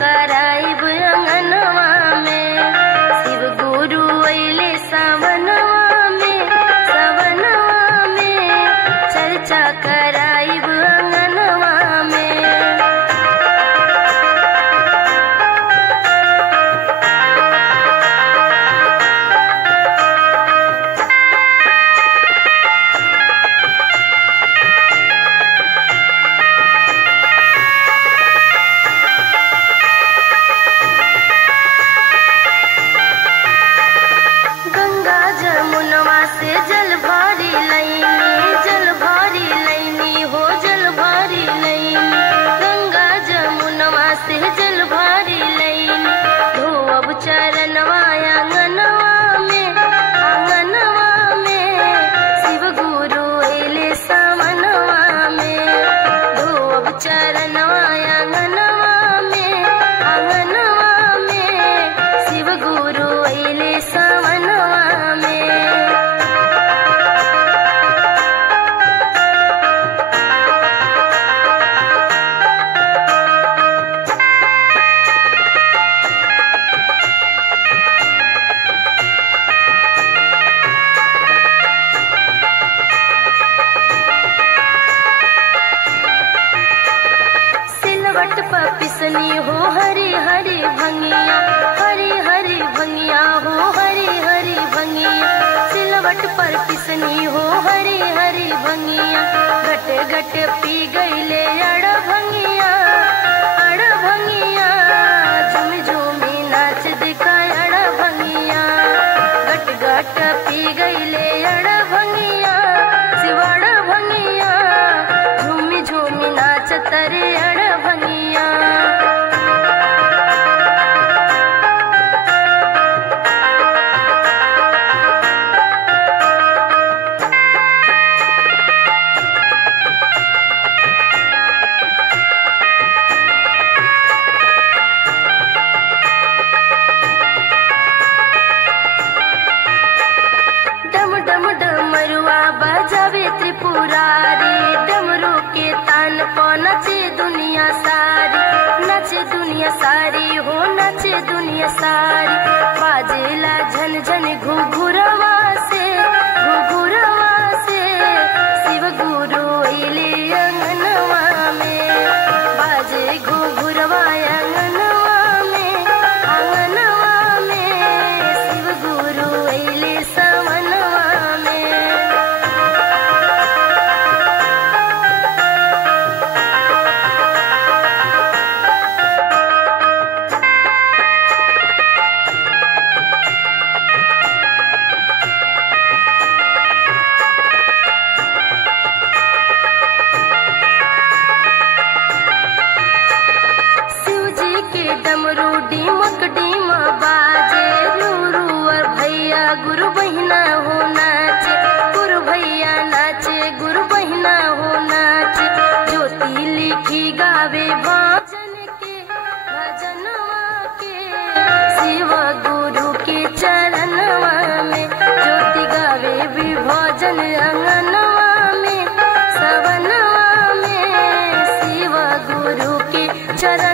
कराइब अंगनवा में, शिव गुरु अइले सवनवा में, सवनवा में चर्चा कराइब अंगनवा में। जमुनवा से जल भरी लैनी, जल भरी लैनी हो जल भरी लैनी, गंगा जमुनवा से जल भरी लैनी, धोअब चरणवा आंगनवा में, आंगनवा में शिव गुरु अइले सवनवा में, धोअब चरणवा आंगनवा में, आंगनवा में शिव गुरु अइले सवनवा में। सिलवट पर पिसनी हो हरी हरी भंगिया, हरी हरी भंगिया हो हरी हरी भंगिया, सिलवट पर पिसनी हो हरी हरी भंगिया, घट घट पी गईले अड़ भंगिया, अड़ भंगिया झूम झूमी नाच दिखाए अड़ भंगिया, घट घट पी गईले अड़ भंगिया, शिवड़ भंगिया झूमी झूमी नाच तरे अड़ भंगिया। डम डम डमरुआ बजावे त्रिपुरारी, डमरू के तान पो नचे दुनिया सारी, नचे दुनिया सारी हो नचे दुनिया सारी, बाजेला झन झन घुघुरवा से, घुघुरवा से शिव गुरु अइले अंगनवा में, बाजे घुघुरवा अंगनवा में, आंगनवा में शिव गुरु अइले सवनवा में। डमरू डीमक डीम बाजे, रूरू और भैया गुरु बहिना हो नाचे, गुरु भैया नाचे गुरु बहिना हो नाचे, ज्योति लिखी गावे भजन के, भजनवा के शिव गुरु के चरणवा में, ज्योति गावे भी भजन अंगनवा में, सवनवा में शिव गुरु के चरण